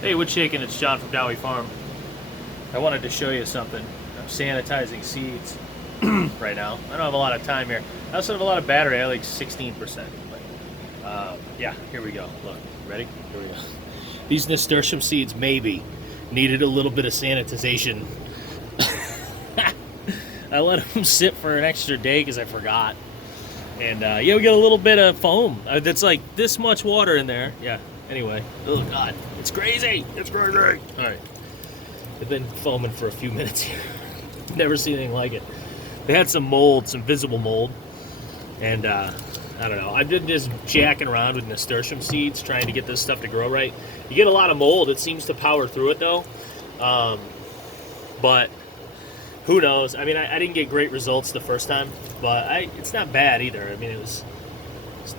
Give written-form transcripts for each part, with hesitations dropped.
Hey, Wood Shaking, it's John from Dowie Farm. I wanted to show you something. I'm sanitizing seeds right now. I don't have a lot of time here. I also have a lot of battery. I have like 16%. But, yeah, here we go. Look, ready? Here we go. These Nasturtium seeds maybe needed a little bit of sanitization. I let them sit for an extra day because I forgot. And yeah, we got a little bit of foam. That's like this much water in there. Yeah. Anyway, oh god, it's crazy! It's crazy! Alright, I've been foaming for a few minutes here. Never seen anything like it. They had some mold, some visible mold, and I don't know. I've been just jacking around with Nasturtium seeds, trying to get this stuff to grow right. You get a lot of mold. It seems to power through it though, but who knows? I mean, I didn't get great results the first time, but it's not bad either. I mean, it's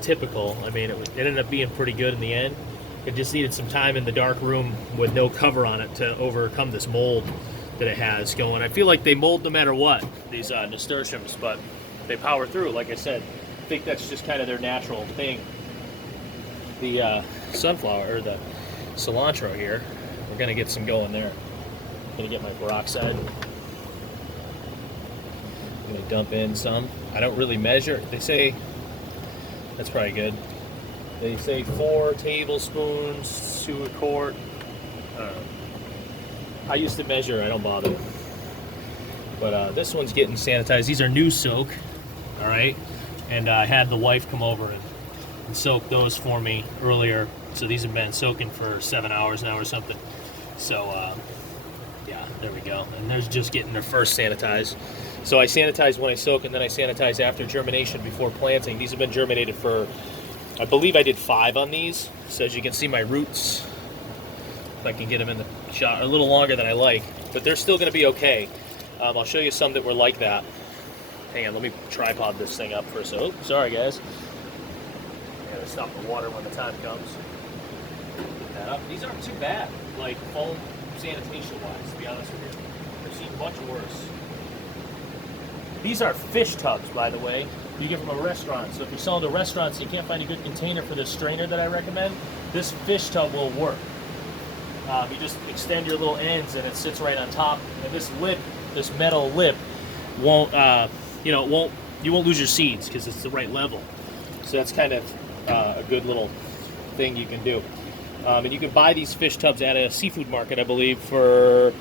typical. I mean, it ended up being pretty good in the end. It just needed some time in the dark room with no cover on it to overcome this mold that it has going. I feel like they mold no matter what, these Nasturtiums, but they power through, like I said. I think that's just kind of their natural thing. The sunflower, or the cilantro here, we're going to get some going there. I'm going to get my peroxide. I'm going to dump in some. I don't really measure. They say, that's probably good. They say 4 tablespoons to a quart. I used to measure, I don't bother. But this one's getting sanitized. These are new soak, all right? And I had the wife come over and soak those for me earlier. So these have been soaking for 7 hours now or something. So yeah, there we go. And there's just getting their first sanitized. So I sanitize when I soak, and then I sanitize after germination before planting. These have been germinated for, I believe I did 5 on these. So as you can see, my roots, if I can get them in the shot, are a little longer than I like, but they're still going to be okay. I'll show you some that were like that. Hang on, let me tripod this thing up for a second. Oh, sorry guys. I gotta stop the water when the time comes. Get that up. These aren't too bad, like foam sanitation-wise, to be honest with you. I've seen much worse. These are fish tubs, by the way. You get from a restaurant. So if you're selling to restaurants and you can't find a good container for this strainer that I recommend, this fish tub will work. You just extend your little ends and it sits right on top. And this lip, this metal lip, won't, you won't lose your seeds because it's the right level. So that's kind of a good little thing you can do. And you can buy these fish tubs at a seafood market, I believe, for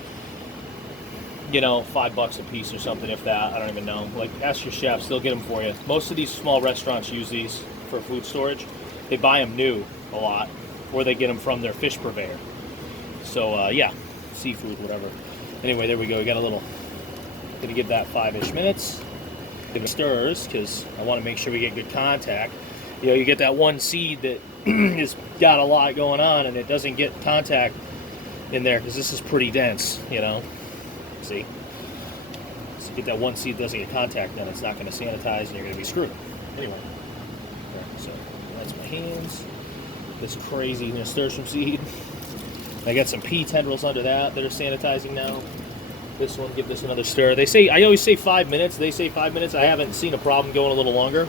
$5 a piece or something, if that. I don't even know. Like, ask your chefs, they'll get them for you. Most of these small restaurants use these for food storage. They buy them new a lot, or they get them from their fish purveyor. So, yeah, seafood, whatever. Anyway, there we go. We got a little, gonna give that 5-ish minutes. Give it stirs, because I want to make sure we get good contact. You get that one seed that has got a lot going on, and it doesn't get contact in there, because this is pretty dense, See? So get that one seed that doesn't get contact, then it's not going to sanitize and you're going to be screwed. Anyway, so that's my hands. This crazy Nasturtium seed. I got some pea tendrils under that are sanitizing now. This one, give this another stir. They say, I always say 5 minutes. They say 5 minutes. I haven't seen a problem going a little longer.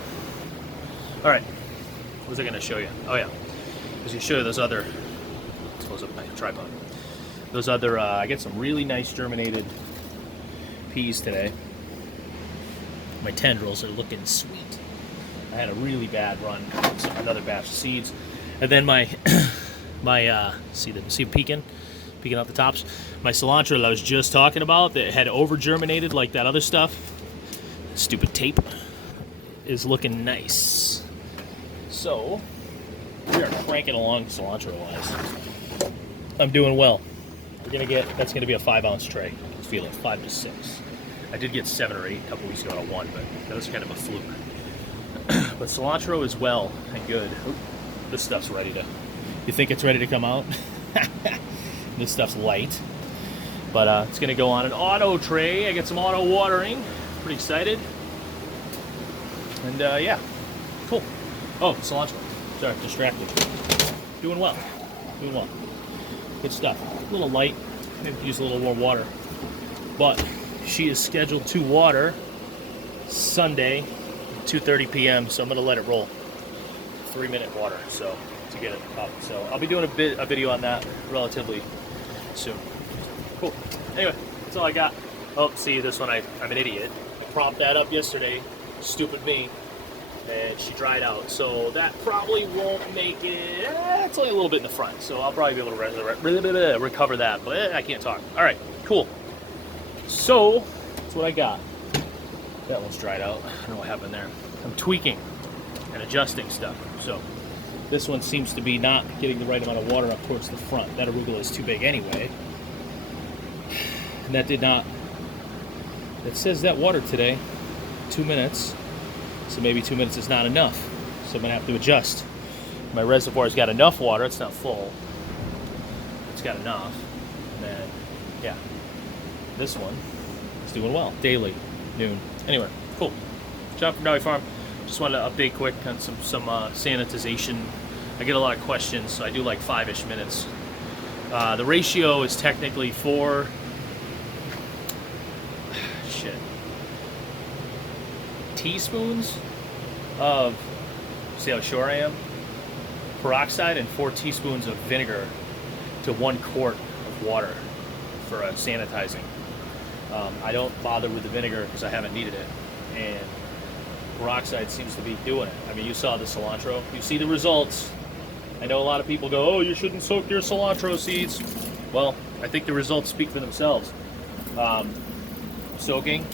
All right, what was I going to show you? Oh yeah, I was going to show you those other, let's close up my tripod. Those other, I get some really nice germinated peas today. My tendrils are looking sweet. I had a really bad run, so another batch of seeds. And then my, see them peeking out the tops? My cilantro that I was just talking about that had over germinated like that other stuff, stupid tape, is looking nice. So, we are cranking along cilantro-wise. I'm doing well. That's gonna be a 5-ounce tray. I feel like 5 to 6. I did get 7 or 8 a couple weeks ago on 1, but that was kind of a fluke. But cilantro is well and good. Oop, this stuff's ready to, you think it's ready to come out? This stuff's light. But it's gonna go on an auto tray. I get some auto watering. Pretty excited. And yeah, cool. Oh, cilantro. Sorry, distracted. Doing well. Good stuff. A little light. Maybe use a little more water. But she is scheduled to water Sunday, 2:30 p.m. So I'm going to let it roll. 3-minute water. So to get it up. So I'll be doing a video on that relatively soon. Cool. Anyway, that's all I got. Oh, see, this one I'm an idiot. I propped that up yesterday. Stupid me. And she dried out. So that probably won't make it. It's only a little bit in the front. So I'll probably be able to recover that. But I can't talk. All right, cool. So that's what I got. That one's dried out. I don't know what happened there. I'm tweaking and adjusting stuff. So this one seems to be not getting the right amount of water up towards the front. That arugula is too big anyway. And that did not. It says that water today, 2 minutes. So maybe 2 minutes is not enough. So I'm gonna have to adjust. My reservoir's got enough water. It's not full. It's got enough. And then, yeah, this one is doing well. Daily, noon. Anyway, cool. John from Dowie Farm. Just wanted to update quick on some sanitization. I get a lot of questions, so I do like 5-ish minutes. The ratio is technically 4 teaspoons of, see how sure I am? Peroxide and 4 teaspoons of vinegar to 1 quart of water for sanitizing. I don't bother with the vinegar because I haven't needed it, and peroxide seems to be doing it. I mean, you saw the cilantro. You see the results. I know a lot of people go, oh, you shouldn't soak your cilantro seeds. Well, I think the results speak for themselves. Soaking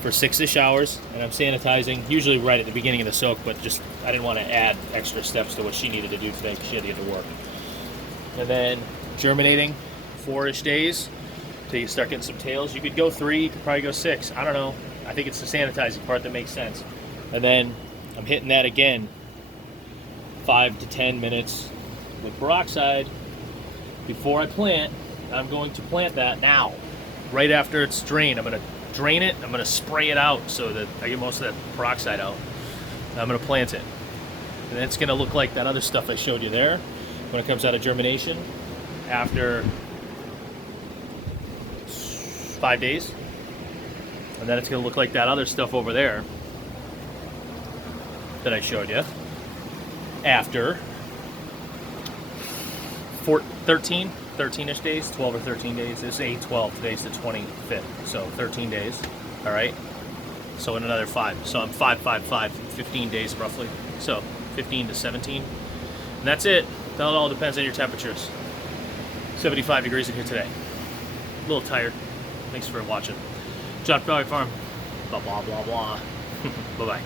for 6-ish hours, and I'm sanitizing usually right at the beginning of the soak, but just I didn't want to add extra steps to what she needed to do today because she had to get to work. And then germinating 4-ish days till you start getting some tails. You could go 3, you could probably go 6. I don't know. I think it's the sanitizing part that makes sense. And then I'm hitting that again 5 to 10 minutes with peroxide before I plant. I'm going to plant that now. Right after it's drained, I'm going to drain it. I'm going to spray it out so that I get most of that peroxide out. I'm going to plant it. And it's going to look like that other stuff I showed you there when it comes out of germination after 5 days. And then it's going to look like that other stuff over there that I showed you after 13-ish days, 12 or 13 days. This is 8-12. Today's the 25th, so 13 days. All right. So in another 5. So I'm 15 days roughly. So 15 to 17. And that's it. That all depends on your temperatures. 75 degrees in here today. A little tired. Thanks for watching. John from Dowie Farm. Blah, blah, blah, blah. Bye-bye.